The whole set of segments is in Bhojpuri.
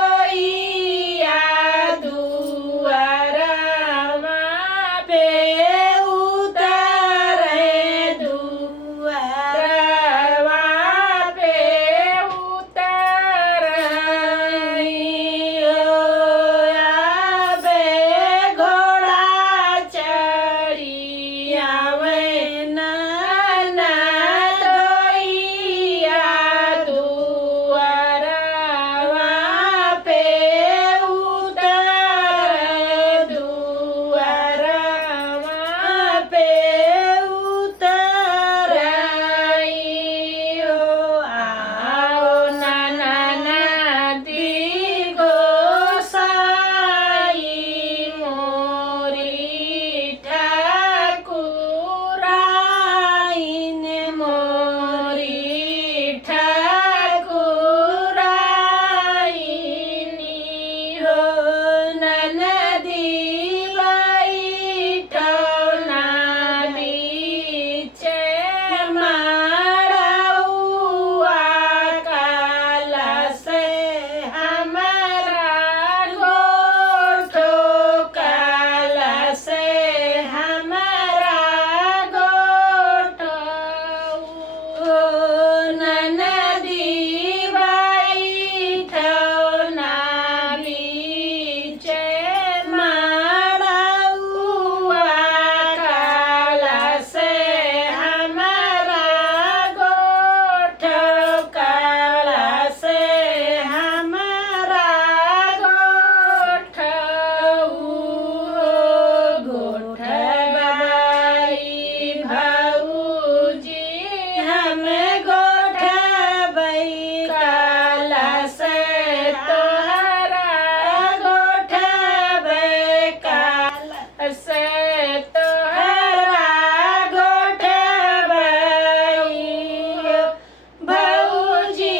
ननदोइया दुआरवा पे उतरे दुआरवा पे उतरई आवे घोड़ा चढ़ी आवे ननदोइया दुआरवा पे उतरे दुआरवा पे उतरई आओ ननदी गोसाई मोरी ठाकुराइन मोरी ठाकुराइनी हो ननदी बैठो ना बीचे माड़ौआ काला से हमारा गोठो काला से हमारा गोठो ननदी बैठो ना बीचे माड़ौआ काला से हमारा गोठो काला से हमारा गोठो गोठबाई भाऊजी हम गोठबई काला से तोहरा गोठबे काला से तोहरा गोठबई भौजी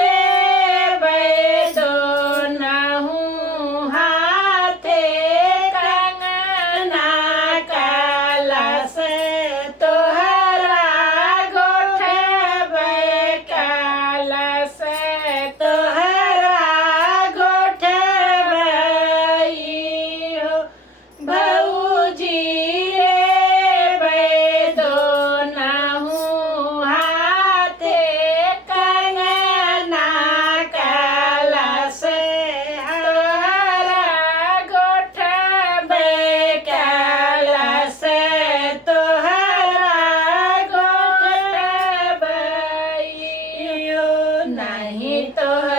लेबै दोनहु हाथे कंगना काला से तोहरा गोठबे काला से तोहरा गोठबई हो भौजी लेबै दोनहु हाथे कंगना काला से तोहरा गोठबे काला से तोहरा गोठबई नहीं तोहरा